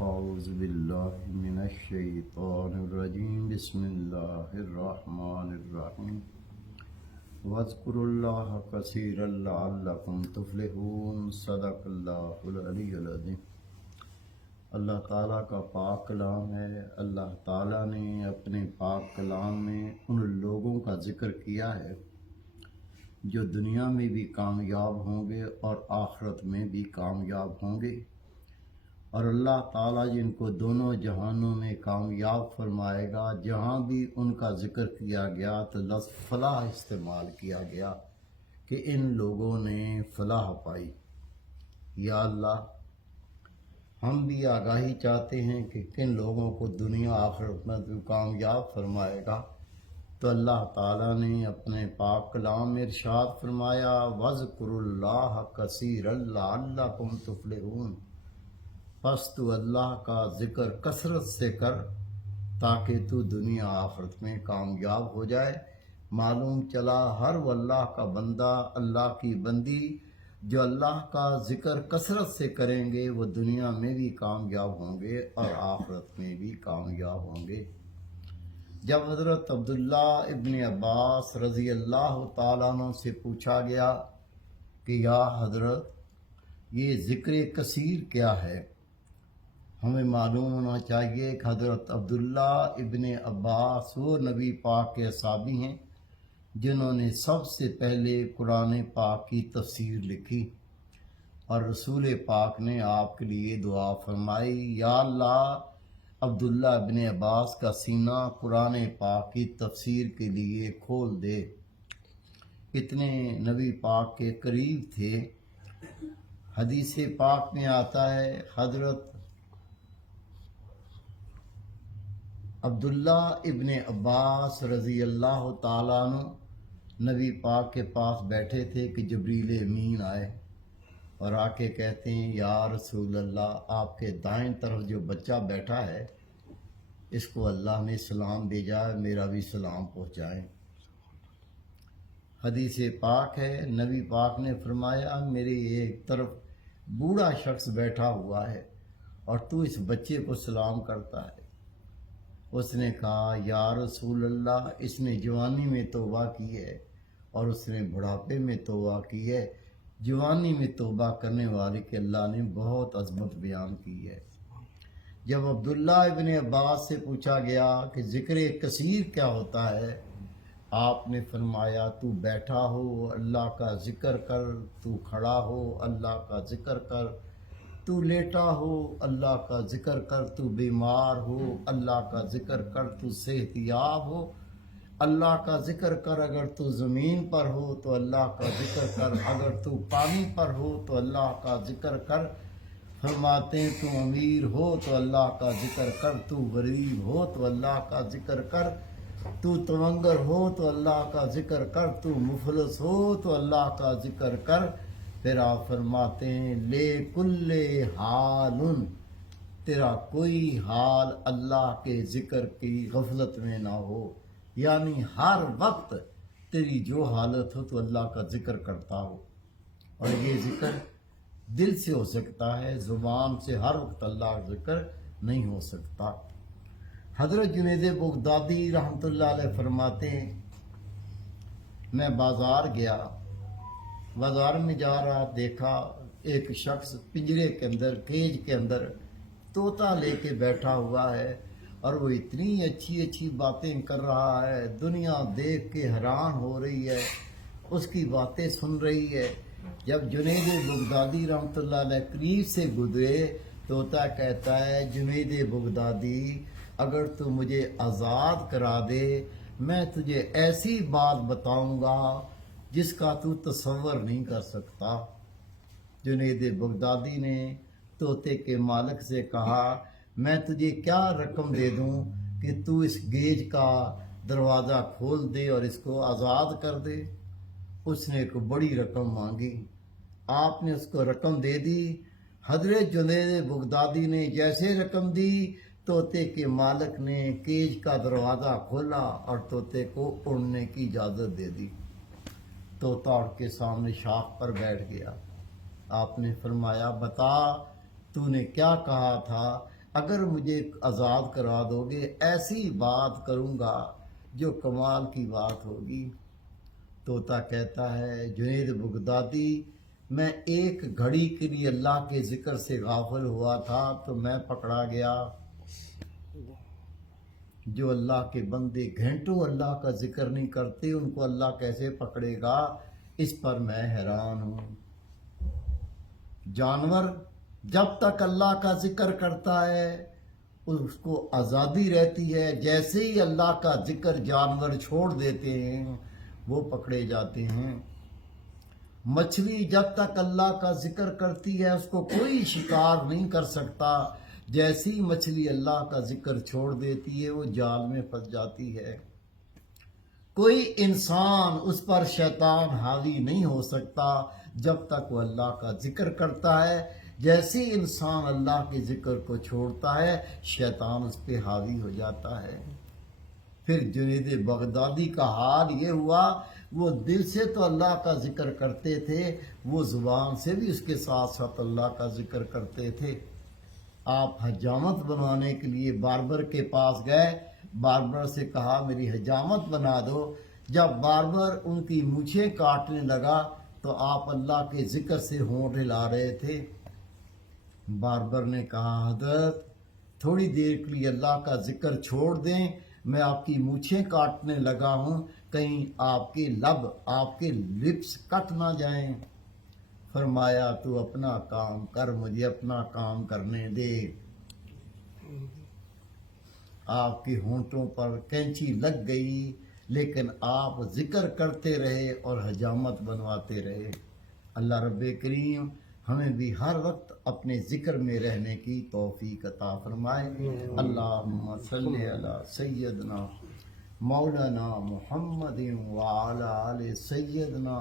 فاعوذ باللہ من الشیطان الرجیم بسم اللہ الرحمن الرحیم واذکروا اللہ کثیرا لعلکم تفلحون صدق اللہ العلی العظیم۔ اللہ تعالیٰ کا پاک کلام ہے۔ اللہ تعالیٰ نے اپنے پاک کلام میں ان لوگوں کا ذکر کیا ہے جو دنیا میں بھی کامیاب ہوں گے اور آخرت میں بھی کامیاب ہوں گے، اور اللہ تعالیٰ جن کو دونوں جہانوں میں کامیاب فرمائے گا۔ جہاں بھی ان کا ذکر کیا گیا تو لفظ فلاح استعمال کیا گیا کہ ان لوگوں نے فلاح پائی۔ یا اللہ، ہم بھی آگاہی چاہتے ہیں کہ کن لوگوں کو دنیا آخرت میں تو کامیاب فرمائے گا۔ تو اللہ تعالیٰ نے اپنے پاک کلام میں ارشاد فرمایا، وَاذْكُرُوا اللَّهَ كَثِيرًا لَعَلَّكُمْ تُفْلِحُونَ، پس تو اللہ کا ذکر کثرت سے کر تاکہ تو دنیا آخرت میں کامیاب ہو جائے۔ معلوم چلا ہر وہ اللہ کا بندہ، اللہ کی بندی جو اللہ کا ذکر کثرت سے کریں گے وہ دنیا میں بھی کامیاب ہوں گے اور آخرت میں بھی کامیاب ہوں گے۔ جب حضرت عبداللہ ابن عباس رضی اللہ تعالیٰ عنہ سے پوچھا گیا کہ یا حضرت، یہ ذکر کثیر کیا ہے، ہمیں معلوم ہونا چاہیے کہ حضرت عبداللہ ابن عباس وہ نبی پاک کے صحابی ہیں جنہوں نے سب سے پہلے قرآن پاک کی تفسیر لکھی، اور رسول پاک نے آپ کے لیے دعا فرمائی، یا اللہ عبداللہ ابن عباس کا سینہ قرآن پاک کی تفسیر کے لیے کھول دے۔ اتنے نبی پاک کے قریب تھے۔ حدیث پاک میں آتا ہے حضرت عبداللہ ابن عباس رضی اللہ تعالیٰ عنہ نبی پاک کے پاس بیٹھے تھے کہ جبریل امین آئے اور آ کے کہتے ہیں، یا رسول اللہ، آپ کے دائیں طرف جو بچہ بیٹھا ہے اس کو اللہ نے سلام بھیجا ہے، میرا بھی سلام پہنچائیں۔ حدیث پاک ہے، نبی پاک نے فرمایا، میرے ایک طرف بوڑھا شخص بیٹھا ہوا ہے اور تو اس بچے کو سلام کرتا ہے۔ اس نے کہا، یا رسول اللہ، اس نے جوانی میں توبہ کی ہے اور اس نے بڑھاپے میں توبہ کی ہے۔ جوانی میں توبہ کرنے والے کے اللہ نے بہت عظمت بیان کی ہے۔ جب عبداللہ ابن عباس سے پوچھا گیا کہ ذکر کثیر کیا ہوتا ہے، آپ نے فرمایا، تو بیٹھا ہو اللہ کا ذکر کر، تو کھڑا ہو اللہ کا ذکر کر، تو لیٹا ہو اللہ کا ذکر کر، تو بیمار ہو اللہ کا ذکر کر، تو صحت یاب ہو اللہ کا ذکر کر، اگر تو زمین پر ہو تو اللہ کا ذکر کر، اگر تو پانی پر ہو تو اللہ کا ذکر کر۔ فرماتے ہیں، تو امیر ہو تو اللہ کا ذکر کر، تو غریب ہو تو اللہ کا ذکر کر، تو تونگر ہو تو اللہ کا ذکر کر، تو مفلس ہو تو اللہ کا ذکر کر۔ پھر آپ فرماتے ہیں، لے کل حال، تیرا کوئی حال اللہ کے ذکر کی غفلت میں نہ ہو، یعنی ہر وقت تیری جو حالت ہو تو اللہ کا ذکر کرتا ہو۔ اور یہ ذکر دل سے ہو سکتا ہے، زبان سے ہر وقت اللہ کا ذکر نہیں ہو سکتا۔ حضرت جنید بغدادی رحمۃ اللہ علیہ فرماتے ہیں، میں بازار گیا، بازار میں جا رہا، دیکھا ایک شخص پنجرے کے اندر، کیج کے اندر طوطا لے کے بیٹھا ہوا ہے اور وہ اتنی اچھی اچھی باتیں کر رہا ہے، دنیا دیکھ کے حیران ہو رہی ہے، اس کی باتیں سن رہی ہے۔ جب جنید بغدادی رحمۃ اللہ علیہ قریب سے گزرے، طوطا کہتا ہے، جنید بغدادی، اگر تو مجھے آزاد کرا دے میں تجھے ایسی بات بتاؤں گا جس کا تو تصور نہیں کر سکتا۔ جنید بغدادی نے طوطے کے مالک سے کہا، میں تجھے کیا رقم دے دوں کہ تو اس گیج کا دروازہ کھول دے اور اس کو آزاد کر دے؟ اس نے ایک بڑی رقم مانگی، آپ نے اس کو رقم دے دی۔ حضرت جنید بغدادی نے جیسے رقم دی، طوطے کے مالک نے کیج کا دروازہ کھولا اور طوطے کو اڑنے کی اجازت دے دی۔ طوطا اڑ کے سامنے شاخ پر بیٹھ گیا۔ آپ نے فرمایا، بتا تو نے کیا کہا تھا؟ اگر مجھے آزاد کرا دو گے ایسی بات کروں گا جو کمال کی بات ہوگی۔ طوطا کہتا ہے جنید بغدادی میں ایک گھڑی کے لیے اللہ کے ذکر سے غافل ہوا تھا تو میں پکڑا گیا۔ جو اللہ کے بندے گھنٹوں اللہ کا ذکر نہیں کرتے ان کو اللہ کیسے پکڑے گا، اس پر میں حیران ہوں۔ جانور جب تک اللہ کا ذکر کرتا ہے اس کو آزادی رہتی ہے، جیسے ہی اللہ کا ذکر جانور چھوڑ دیتے ہیں وہ پکڑے جاتے ہیں۔ مچھلی جب تک اللہ کا ذکر کرتی ہے اس کو کوئی شکار نہیں کر سکتا، جیسی مچھلی اللہ کا ذکر چھوڑ دیتی ہے وہ جال میں پھنس جاتی ہے۔ کوئی انسان اس پر شیطان حاوی نہیں ہو سکتا جب تک وہ اللہ کا ذکر کرتا ہے، جیسے انسان اللہ کے ذکر کو چھوڑتا ہے شیطان اس پہ حاوی ہو جاتا ہے۔ پھر جنید بغدادی کا حال یہ ہوا، وہ دل سے تو اللہ کا ذکر کرتے تھے، وہ زبان سے بھی اس کے ساتھ ساتھ اللہ کا ذکر کرتے تھے۔ آپ حجامت بنوانے کے لیے باربر کے پاس گئے، باربر سے کہا میری حجامت بنا دو۔ جب باربر ان کی مونچھیں کاٹنے لگا تو آپ اللہ کے ذکر سے ہونٹ ہلا رہے تھے۔ باربر نے کہا حضرت تھوڑی دیر کے لیے اللہ کا ذکر چھوڑ دیں، میں آپ کی مونچھیں کاٹنے لگا ہوں، کہیں آپ کے لپس کٹ نہ جائیں۔ فرمایا تو اپنا کام کر، مجھے اپنا کام کرنے دے۔ آپ کے ہونٹوں پر کینچی لگ گئی لیکن آپ ذکر کرتے رہے اور حجامت بنواتے رہے۔ اللہ رب کریم ہمیں بھی ہر وقت اپنے ذکر میں رہنے کی توفیق عطا فرمائے۔ اللہم صلی علی سیدنا مولانا محمد وعلی آل سیدنا